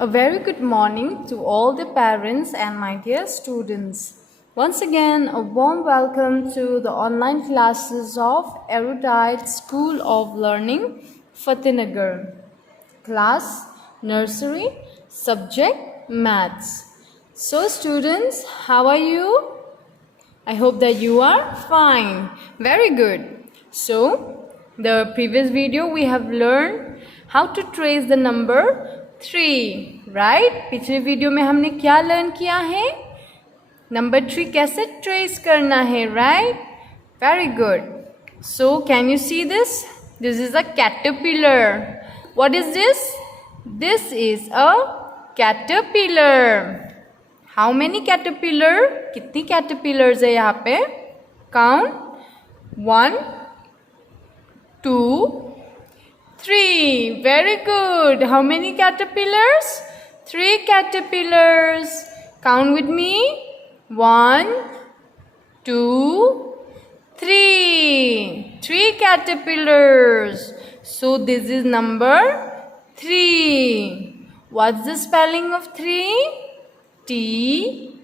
A very good morning to all the parents and my dear students. Once again, a warm welcome to the online classes of Erudite School of Learning, Fatehnagar. Class Nursery, Subject Maths. So students, how are you? I hope that you are fine. Very good. So, the previous video we have learned how to trace the number 3, right? पिछले video में हमने क्या learn किया है? Number 3 कैसे trace करना है, right? Very good. So, can you see this? This is a caterpillar. What is this? This is a caterpillar. How many caterpillar? कितनी caterpillars है यहाँ पे? Count. 1, 2, 3. Very good. How many caterpillars? 3 caterpillars. Count with me. 1, 2, 3. 3 caterpillars. So this is number 3. What's the spelling of 3? T-H-R-E-E.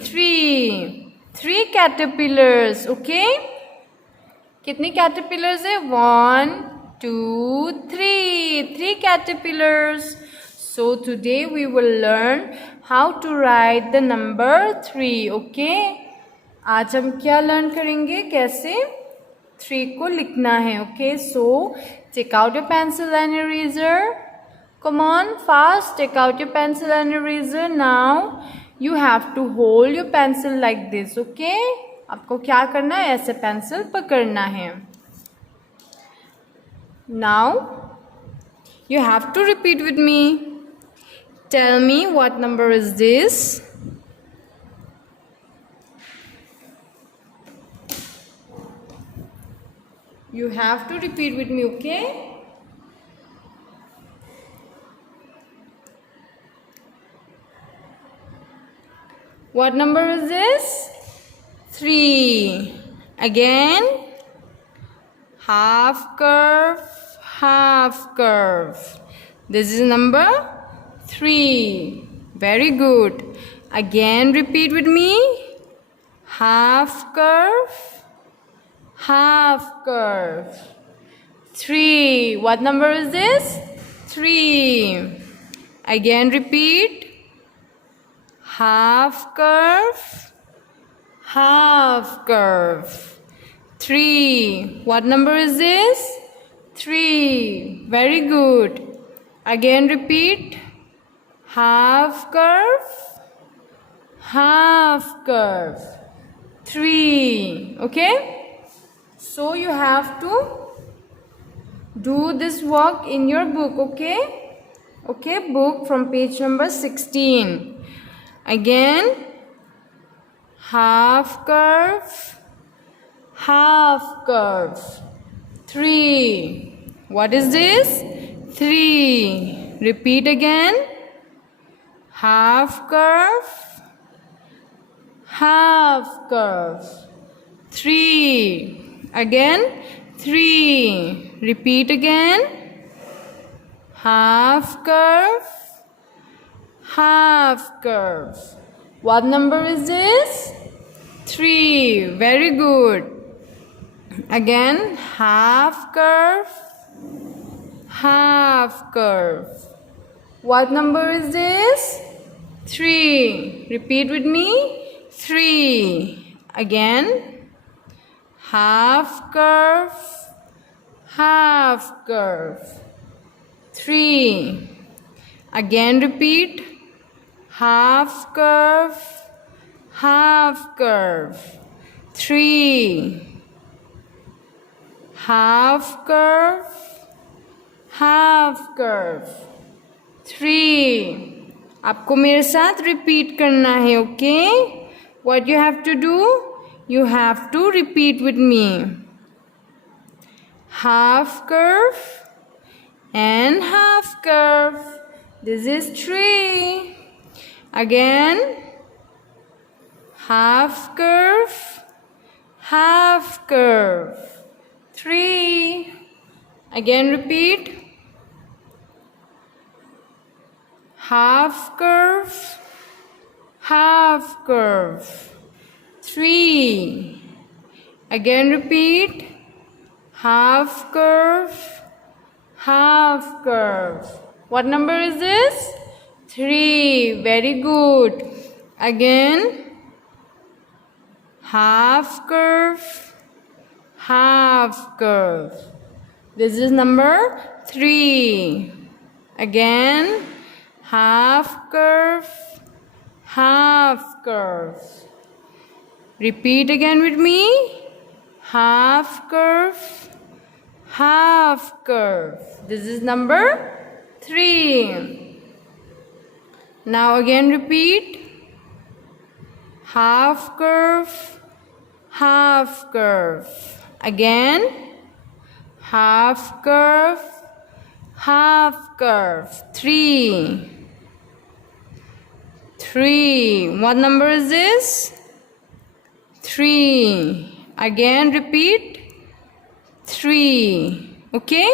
3. 3 caterpillars. Okay? कितने caterpillars है? 1, 2, 3. 3 caterpillars. So today we will learn how to write the number 3. Okay? आज हम क्या learn करेंगे? कैसे 3 को लिखना है. Okay? So take out your pencil and eraser. Come on, fast. Take out your pencil and eraser. Now you have to hold your pencil like this. Okay? आपको क्या करना है? ऐसे पेंसिल पकड़ना है. Now you have to repeat with me. Tell me what number is this? You have to repeat with me, okay? What number is this? 3. Again. Half curve, half curve. This is number 3. Very good. Again repeat with me. Half curve, half curve. 3. What number is this? 3. Again repeat. Half curve, half curve. 3. What number is this? 3. Very good. Again repeat. Half curve, half curve. 3. Okay? So you have to do this work in your book, okay? Okay, book from page number 16. Again, half curve, half curve. 3. What is this? 3. Repeat again. Half curve, half curve. 3. Again, 3. Repeat again. Half curve, half curve. What number is this? 3. Very good. Again, half curve, half curve. What number is this? 3. Repeat with me. 3. Again, half curve, half curve. 3. Again repeat. Half curve, half curve. 3. Half curve, half curve. 3. आपको मेरे साथ repeat करना है, okay? What you have to do? You have to repeat with me. Half curve and half curve. This is 3. Again, half curve, half curve. 3. Again repeat. Half curve, half curve. 3. Again repeat. Half curve, half curve. What number is this? 3. Very good. Again. Half curve, half curve. This is number 3. Again. Half curve, half curve. Repeat again with me. Half curve, half curve. This is number 3. Now again repeat. Half curve, half curve. Again. Half curve, half curve. 3. 3. What number is this? 3. Again repeat. 3. Okay?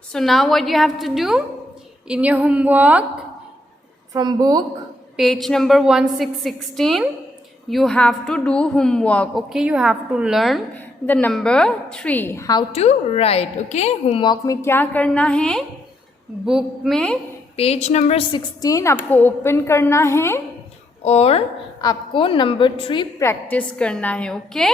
So now what you have to do? In your homework from book, page number 1616, you have to do homework. Okay? You have to learn the number 3. How to write. Okay? Homework में क्या करना है? Book में page number 16 आपको open करना है और आपको नंबर 3 प्रैक्टिस करना है. Okay?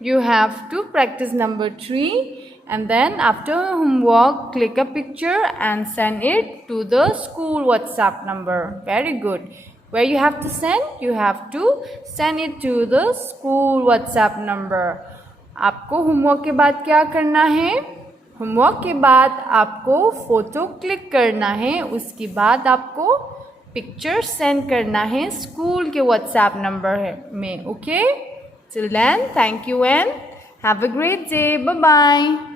You have to practice number 3 and then after homework click a picture and send it to the school WhatsApp number. Very good. Where you have to send? You have to send it to the school WhatsApp number. आपको homework के बाद क्या करना है? Homework के बाद आपको photo click करना है. उसके बाद आपको पिक्चर सेंड करना है स्कूल के WhatsApp नंबर में. Okay? Till then, thank you and have a great day. Bye-bye.